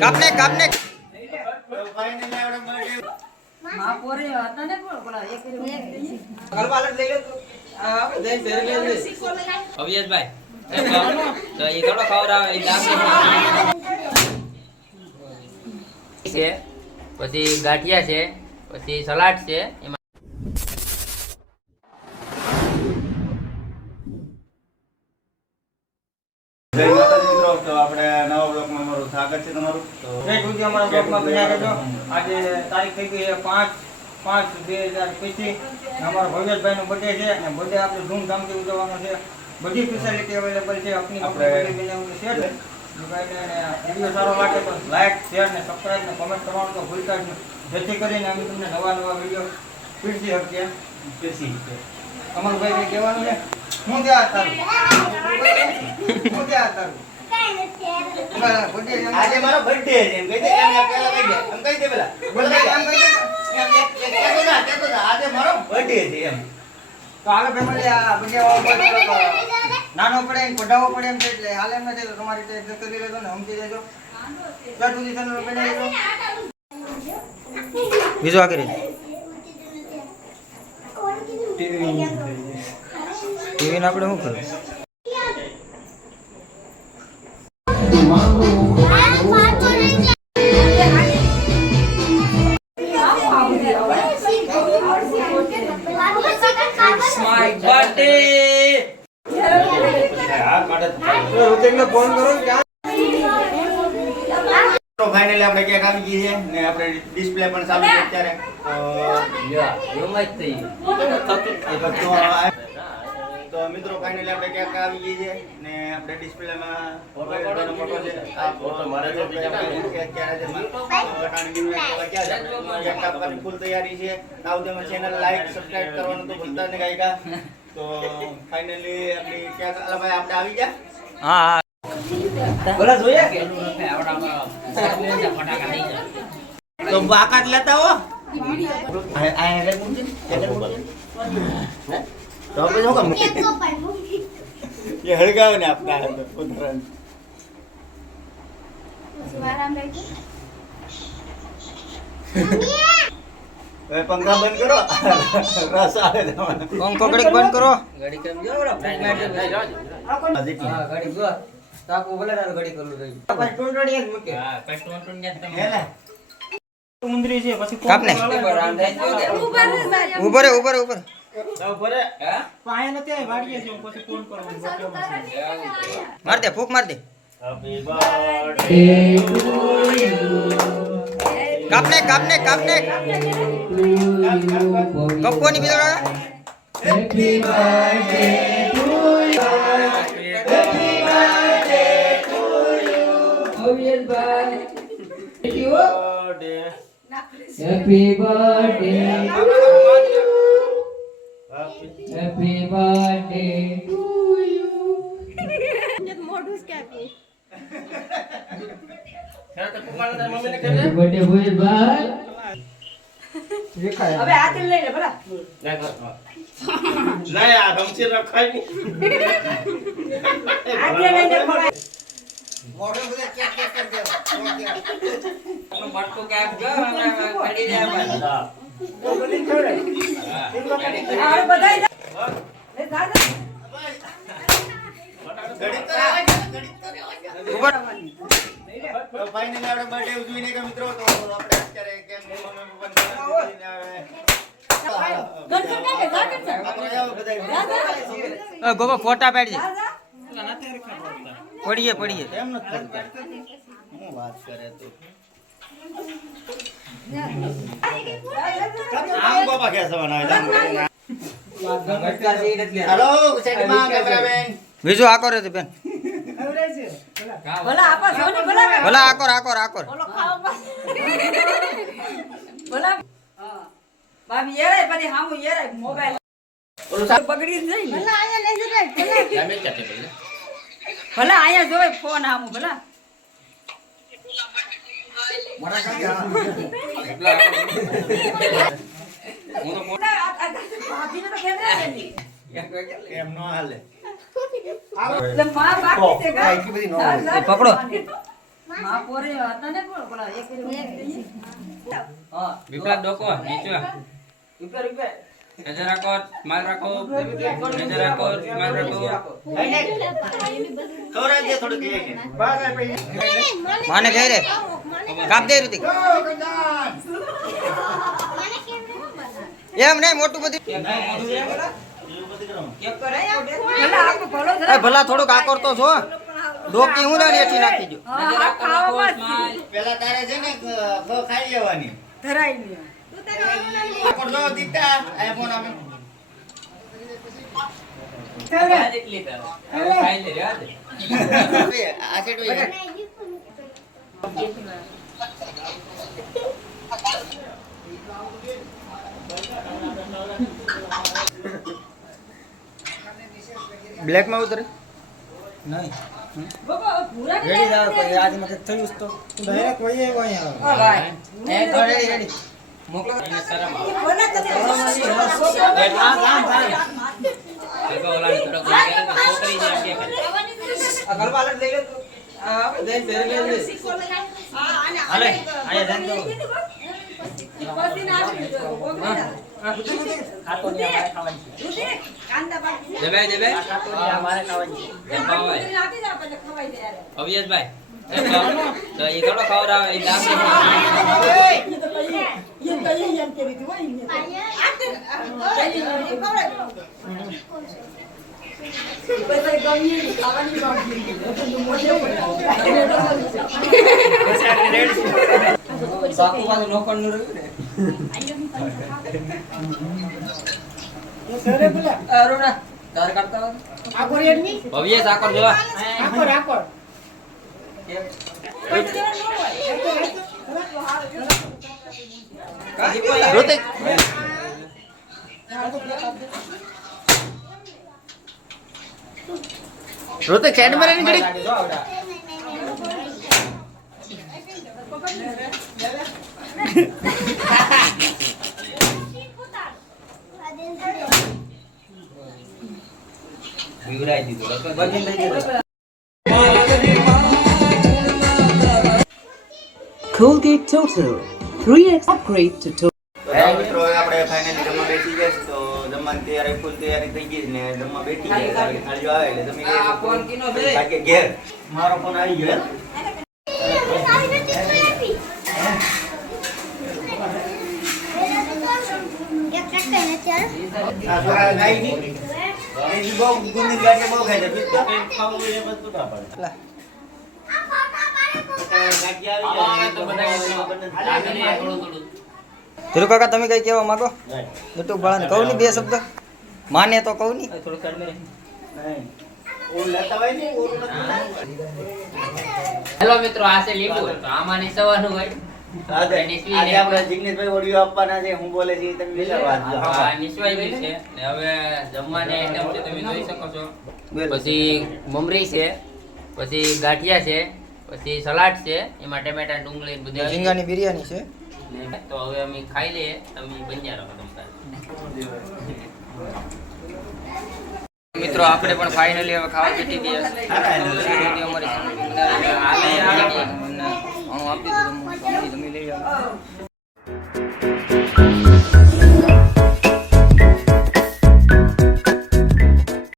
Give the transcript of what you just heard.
કાપને કાપને. પછી ગાંઠિયા છે પછી સલાડ છે એમાં તમારું? જય ગુરુજી અમારા બ્લોગમાં બન્યા રહેજો. આજે તારીખ થઈ ગઈ પાંચ પાંચ બે હજાર પચીસ અમારા ભવ્યેશભાઈનો બર્થડે છે અને બર્થડે આપણે ધૂમધામથી ઉજવવાનો છે. બધી ફેસિલિટી અવેલેબલ છે. આપની આપણે- આપણે છે જો કાંઈને વીડિયો સારો લાગે તો લાઈક શેર ને સબસ્ક્રાઈબ ને કોમેન્ટ કરવાનું તો ભૂલતા જ જેથી કરીને અમે તમને નવા નવા વીડિયો પીરસી શકીએ. પીરસી ભાઈ કહેવાનું છે? હું ત્યાં તારું? હું ત્યાં તારું. આજે મારો બર્થડે છે એમ કહી દે એમ એમ કહી દે એમ કહી દે પેલા બોલ કહી દે એમ કહી દે. એમ એક- એક કહેતો જા, કહેતો જા. આજે મારો બર્થડે છે એમ તો હાલો ફેમિલી આ તો નાનો પડે એમ કઢાવો પડે એમ છે એટલે હાલ એમ નથી તમારી રીતે કરી લેજો ને સમજી લેજો ત્યાં સુધી channel ઉપર બની રહેજો. બીજું આ કરી ટીવી ને આપણે શું બર્થડે કરો ને ક્યાં તો ફાઇનલી આપણે કેક આવી ગઈ છે ને આપણે ડિસ્પ્લે પણ ચાલુ અત્યારે તો જ થઈ ગયું. તો મિત્રો ફાઇનલી આપણે ક્યાંક આવી ગઈ છે ને આપણે ડિસ્પ્લેમાં ભગવાનનો ફોટો છે. આ ફોટો મારે છે બીજા કોઈ ક્યારે છે. વાગ્યા છે. ફૂલ તૈયારી છે. આવું તમે ચેનલ લાઈક સબસ્ક્રાઇબ કરવાનું તો ભૂલતા નહીં ગાયકા. તો ફાઇનલી આપણે કેક અલા ભાઈ આપણે આવી ગયા? હા હા. બોલા જોઈએ કે? જાય તો બાકાત લેતા હો. આ આ મૂકજે. હે? તો આપણે શું કામ એ હળગાવે ને આપણા ઉદાહરણ હવે પંખા બંધ કરો રસ આવે પંખો ઘડીક બંધ કરો ઘડી કેમ જો ઓલા ફ્લાઇટ માટે લઈ જાઓ. હજી કે? હા ઘડી જો તાકુ ભલે તારું ઘડી કરલું થઈ પછી ટૂંટણી જ મૂકે હા કસ્ટમર ટુન ને તમે હે ને? મુંદરી છે પછી કાપને બરાબર આમ થાય તો કે ઊભો રે ઊભો રે ઊભો રે હા પાયા નથી આવી વાડીએ છે પછી ફોન કરવાનો માર દે ફૂક માર દે Happy birthday કાપને birthday, Happy happy birthday to you. Happy birthday, ભોજભાઈ. દેખાય હવે હાથે લઈ લે ભલા. નહીં આ ગમશી રખાય હાથે લઈને ખવડાય. મોઢું બધે ચેક ચેક કરી દેવો મટકું કાપ જો હમણાં જાય પાછું. તો finally આપણે birthday ઉજવીને કે મિત્રો તો આપણે અત્યારે કેક મમ્મી પપ્પાને બોલાવીને હવે ગણતર કાઢે, જા, ગણતર. આપણે જાઓ બધાય. જા, જા. ગોપા ફોટા પાડજે જા, જા. પડીએ પડીએ એમ નથી કરતા. હું વાત કરે તું આમ બાપા ખેંચવાના હોય, જામ. હાલો સાઈડમાં કેમેરામેન બીજું આકો રે તું બેન ભલા આપા છો ભલા. ભલા આકોર આકોર આકોર ઓલો ખાવા ભલા. હા. ભાભી એરાય પછી હામું એરાય મોબાઈલ જાય ને. ભલા લઈ જવાય, ભલા. જામે ચાટે ભલે. ભલા ફોન હામુ ભલા હું તો આ- આ- આ ભાભીને તો કેમેરા છે એમ નો હાલે એટલે માં બાકી છે કા? લાડ, લાડ. એ પકડો. માં પોરે હતા ને પણ પેલા એક વિપ્લવ ડોકો નીચે. નજર રાખો માલ રાખો. નજર રાખો માલ રાખો. ખવડાવી દે થોડુંક લઈ લે. માને કહે રે. કાપ દે રુતિક એમ નહીં મોટું બધું. ભલો ભલા થોડુંક આકોર તો છો. ડોકી હું ના એઠી નાખી દો. પેલા તારે છે ને ખાઈ લેવાની. ધરાઈ લ્યો. આકોર જો દીકતા આઈફોન આપે. જેટલી ખાઈ લે રહેવા દે આ સેટ હોય ને? બ્લેકમાં ઉતરે નહીં બાબા, ભૂરા ને રેડી જાવ લાગે. પછી આજે મતલબ થયું જ તો ડાયરેક્ટ કોઈ આવ્યો અહીંયા હા, ભાઈ. રેડી રેડી મોકલો એને શરમ આવે કોના તને તો ઓલાને થોડોક બોલ કરે તો છોકરી જે આપીએ કરે. આ ગરબા લઈ લે તો આ આપણે જઈને ઘરે લઈ લે હાલે આયા જઈને તો પછી ના આપી દીધો. ઓગળી જા. ખાતો નહીં અમારે ખાવાની છે દૂધી, કાંદા ખાતો નહીં અમારે ખાવાની. અવિયસભાઈ. તો એ ખવડાવે? એ દામ ને. રહ્યું ને? અરુણા તાર કાઢતા હોય ભવ્ય સાકર જો આકોર આકોર ઘડી. બગીન લઈ ગયો Colgate Total 3x upgrade to Total. મિત્રો આપણે ફાઇનલી જમવા બેસી ગયા તો જમવાની તૈયારી ફૂલ તૈયારી થઈ ગઈ ને જમવા બેઠી ગયા છે. આવે એટલે જમી ફોન કીનો છે? બાકી ઘેર મારો ફોન આવી ગયો આ થોડા ગાય ધીરુ કાકા તમે કઈ કેવા માંગો? યુટ્યુબ વાળાને કહું નહીં બે શબ્દ? માને તો કહું ને. હેલો મિત્રો આ છે લીંબુ. તો આમાં નિસવાનું હોય. આજે આપણે જિગ્નેશભાઈ ઓડિયો આપવાના છે હું બોલે છે તમે વિચારવા જ જાઓ. આ નિસવાઈ ગઈ છે. ને હવે જમવાની આઈટમ છે તમે જોઈ શકો છો. પછી મમરી છે પછી ગાંઠિયા છે પછી સલાડ છે એમાં ટમેટા ડુંગળી બધું ઝીંગાની બિરયાની છે. તો હવે અમે ખાઈ લઈએ તમે બન્યા રહો. મિત્રો આપણે પણ ફાઇનલી હવે ખાવા બેઠી ગયા. અમારી આપી જમી લઈ આવું.